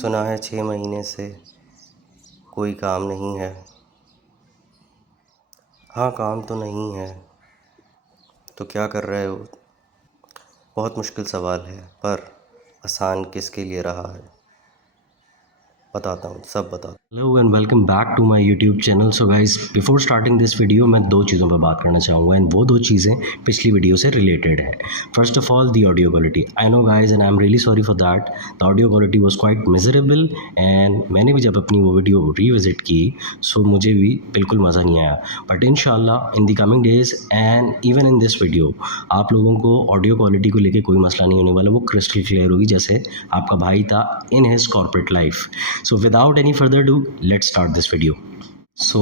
सुना है 6 महीने से कोई काम नहीं है। हाँ, काम तो नहीं है तो क्या कर रहे हो? बहुत मुश्किल सवाल है, पर आसान किसके लिए रहा है? बताता हूँ, सब बताता हूँ। Hello and welcome back to my YouTube channel. So guys, before starting this video मैं दो चीज़ों पर बात करना चाहूँगा एंड वो दो चीज़ें पिछली वीडियो से रिलेटेड है। First of all the audio quality. I know guys and I am really sorry for that. The audio quality was quite miserable and मैंने भी जब अपनी वो वीडियो रीविजिट की सो मुझे भी बिल्कुल मज़ा नहीं आया। बट इंशाल्लाह in the coming days and even in this video आप लोगों को ऑडियो क्वालिटी को लेकर कोई मसला नहीं होने वाला, वो क्रिस्टल क्लियर होगी जैसे आपका भाई था in his corporate life. So without any further do let's start this video. So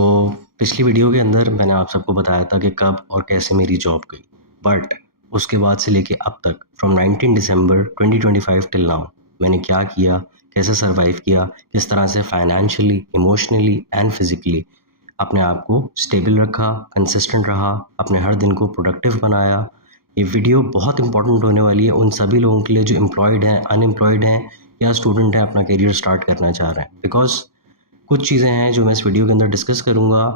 पिछली वीडियो के अंदर मैंने आप सबको बताया था कि कब और कैसे मेरी जॉब गई, बट उसके बाद से लेके अब तक फ्रॉम 19 दिसंबर 2025 टिल नाउ मैंने क्या किया, कैसे सरवाइव किया, किस तरह से फाइनेंशियली, इमोशनली एंड फिजिकली अपने आप को स्टेबल रखा, कंसिस्टेंट रहा, अपने हर दिन को प्रोडक्टिव बनाया। ये वीडियो बहुत इंपॉर्टेंट होने वाली है उन सभी लोगों के लिए जो एम्प्लॉयड हैं, अनएम्प्लॉयड हैं या स्टूडेंट हैं, अपना करियर स्टार्ट करना चाह रहे हैं। बिकॉज कुछ चीज़ें हैं जो मैं इस वीडियो के अंदर डिस्कस करूँगा।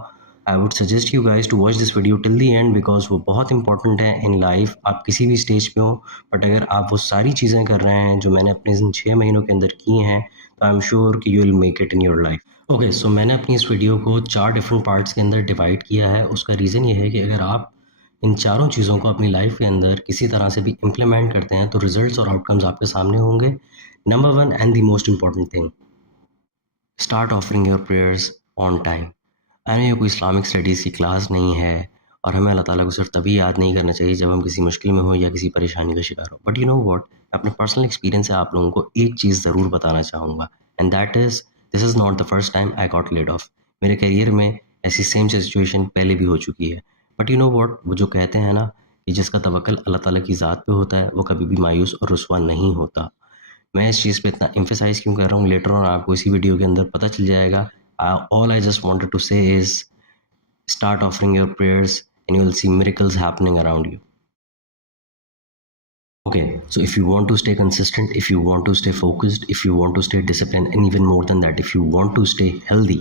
I would suggest you guys to watch this video till the end because वो बहुत इंपॉर्टेंट है इन लाइफ। आप किसी भी स्टेज पे हो, बट अगर आप वो सारी चीज़ें कर रहे हैं जो मैंने अपने इन 6 महीनों के अंदर की हैं तो आई एम श्योर कि you will make it in your life. Okay, so मैंने अपनी इस वीडियो को 4 डिफरेंट पार्ट्स के अंदर डिवाइड किया है। उसका रीज़न ये है कि अगर आप इन चारों चीज़ों को अपनी लाइफ के अंदर किसी तरह से भी इम्प्लीमेंट करते हैं तो रिजल्ट्स और आउटकम्स आपके सामने होंगे। Number one and the most important thing, start offering your prayers on time. I know ये कोई इस्लामिक स्टडीज़ की क्लास नहीं है और हमें अल्लाह ताला को सिर्फ तभी याद नहीं करना चाहिए जब हम किसी मुश्किल में हो या किसी परेशानी का शिकार हो। बट यू नो व्हाट, अपने पर्सनल एक्सपीरियंस से आप लोगों को एक चीज़ ज़रूर बताना चाहूँगा and that is this is not the first time I got laid off. मेरे करियर में ऐसी सेम सिचुएशन पहले भी हो चुकी है। बट यू नो व्हाट, वो जो कहते हैं ना कि जिसका तवक्कल अल्लाह ताला की ज़ात पे होता है वो कभी भी मायूस और रुस्वा नहीं होता। मैं इस चीज़ पे इतना एम्फसाइज़ क्यों कर रहा हूँ, लेटर ऑन आपको इसी वीडियो के अंदर पता चल जाएगा। All I just wanted to say is start offering your prayers and you will see miracles happening around you. Okay, so if you want to stay consistent, if you want to stay focused, if you want to stay disciplined, and even more than that, if you want to stay healthy,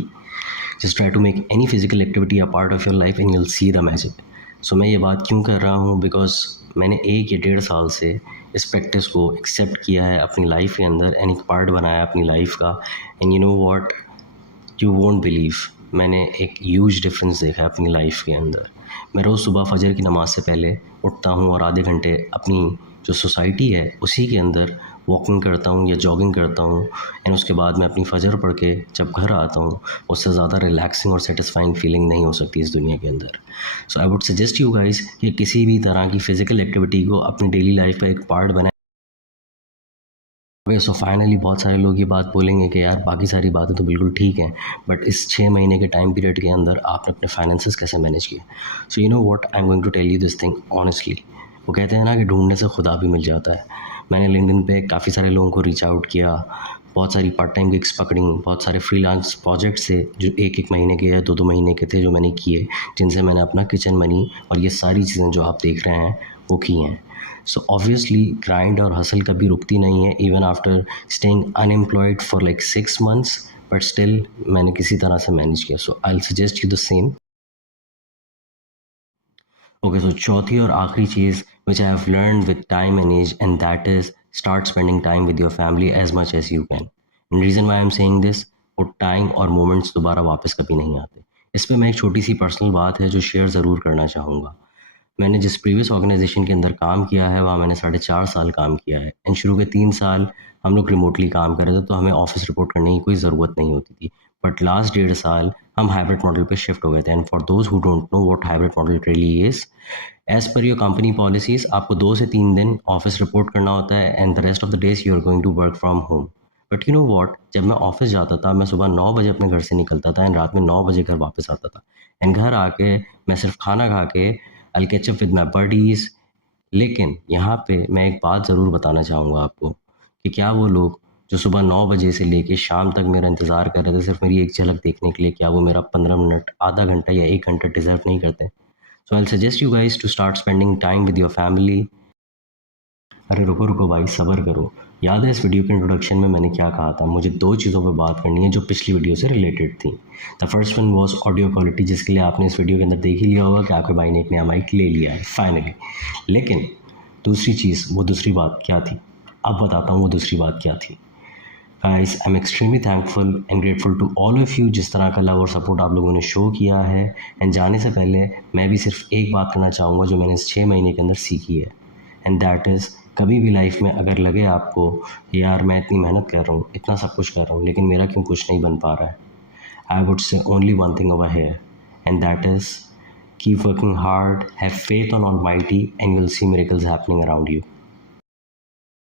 just try to make any physical activity a part of your life and you'll see the magic. So मैं ये बात क्यों कर रहा हूँ, because मैंने 1 या 1.5 साल से इस प्रैक्टिस को एक्सेप्ट किया है अपनी लाइफ के अंदर एंड एक पार्ट बनाया अपनी लाइफ का। And you know what, you won't believe, मैंने एक ह्यूज डिफरेंस देखा है अपनी लाइफ के अंदर। मैं रोज़ सुबह फजर की नमाज़ से पहले उठता हूँ और आधे घंटे अपनी जो सोसाइटी है उसी के अंदर वॉकिंग करता हूँ या जॉगिंग करता हूँ एंड उसके बाद मैं अपनी फजर पढ़ के जब घर आता हूँ उससे ज़्यादा रिलैक्सिंग और सेटिस्फाइंग फीलिंग नहीं हो सकती इस दुनिया के अंदर। So I would suggest you guys कि किसी भी तरह की फ़िज़िकल एक्टिविटी को अपनी डेली लाइफ का एक पार्ट बनाएं। ओके, सो फाइनली बहुत सारे लोग ये बात बोलेंगे कि यार बाकी सारी बातें तो बिल्कुल ठीक हैं, बट इस 6 महीने के टाइम पीरियड के अंदर आपने अपने फाइनेंसेस कैसे मैनेज किए? So you know what, I am going to tell you this thing honestly. वो कहते हैं ना कि ढूंढने से खुदा भी मिल जाता है। मैंने लिंक्डइन पे काफ़ी सारे लोगों को रीच आउट किया, बहुत सारी पार्ट टाइम गिग्स पकड़ी, बहुत सारे फ्रीलांस प्रोजेक्ट्स थे जो 1-1 महीने के या 2-2 महीने के थे जो मैंने किए, जिनसे मैंने अपना किचन मनी और ये सारी चीज़ें जो आप देख रहे हैं वो की हैं। सो ऑब्वियसली ग्राइंड और हसल कभी रुकती नहीं है, even after staying unemployed for like 6 months, but still मैंने किसी तरह से मैनेज किया। So I will suggest you the same. Okay, so चौथी और आखिरी चीज़ which I have learned with time and age and that is start spending time with your family as much as you can. And reason why I am saying this, वो time और moments दोबारा वापस कभी नहीं आते। इस पे मैं एक छोटी सी पर्सनल बात है जो शेयर ज़रूर करना चाहूँगा। मैंने जिस प्रीवियस ऑर्गेनाइजेशन के अंदर काम किया है वहाँ मैंने 4.5 साल काम किया है एंड शुरू के 3 साल हम लोग रिमोटली काम कर रहे थे तो हमें ऑफिस रिपोर्ट करने की कोई ज़रूरत नहीं होती थी। बट लास्ट 1.5 साल हम हाइब्रिड मॉडल पे शिफ्ट हो गए थे and for those who don't know what hybrid model really is, as per your company policies आपको 2 से 3 दिन ऑफिस रिपोर्ट करना होता है and the rest of the days you are going to work from home. But you know what, जब मैं office जाता था मैं सुबह 9 बजे अपने घर से निकलता था एंड रात में 9 बजे घर वापस आता था एंड घर आके मैं सिर्फ खाना खा के I catch up with my buddies. लेकिन यहाँ पे मैं एक बात ज़रूर बताना चाहूँगा आपको कि क्या वो लोग जो सुबह 9 बजे से लेके शाम तक मेरा इंतज़ार कर रहे थे सिर्फ मेरी एक झलक देखने के लिए, क्या वो मेरा 15 मिनट, आधा घंटा या 1 घंटा डिज़र्व नहीं करते? So I suggest you guys to start spending time with your family. अरे रुको रुको भाई, सब्र करो। याद है इस वीडियो के इंट्रोडक्शन में मैंने क्या कहा था? मुझे दो चीज़ों पर बात करनी है जो पिछली वीडियो से रिलेटेड थी। The first one was audio quality, जिसके लिए आपने इस वीडियो के अंदर देख ही लिया होगा कि आपके भाई ने एक नया माइक ले लिया है फाइनली। लेकिन दूसरी चीज़, वो दूसरी बात क्या थी? अब बताता हूँ वो दूसरी बात क्या थी। Guys, I am extremely thankful and grateful to all of you, जिस तरह का लव और सपोर्ट आप लोगों ने शो किया है। एंड जाने से पहले मैं भी सिर्फ एक बात करना चाहूँगा जो मैंने इस 6 महीने के अंदर सीखी है, एंड दैट इज़, कभी भी लाइफ में अगर लगे आपको यार मैं इतनी मेहनत कर रहा हूँ, इतना सब कुछ कर रहा हूँ, लेकिन मेरा क्यों कुछ नहीं बन पा रहा है, I would say only one thing over here, and that is keep working hard, have faith on almighty and you will see miracles happening around you.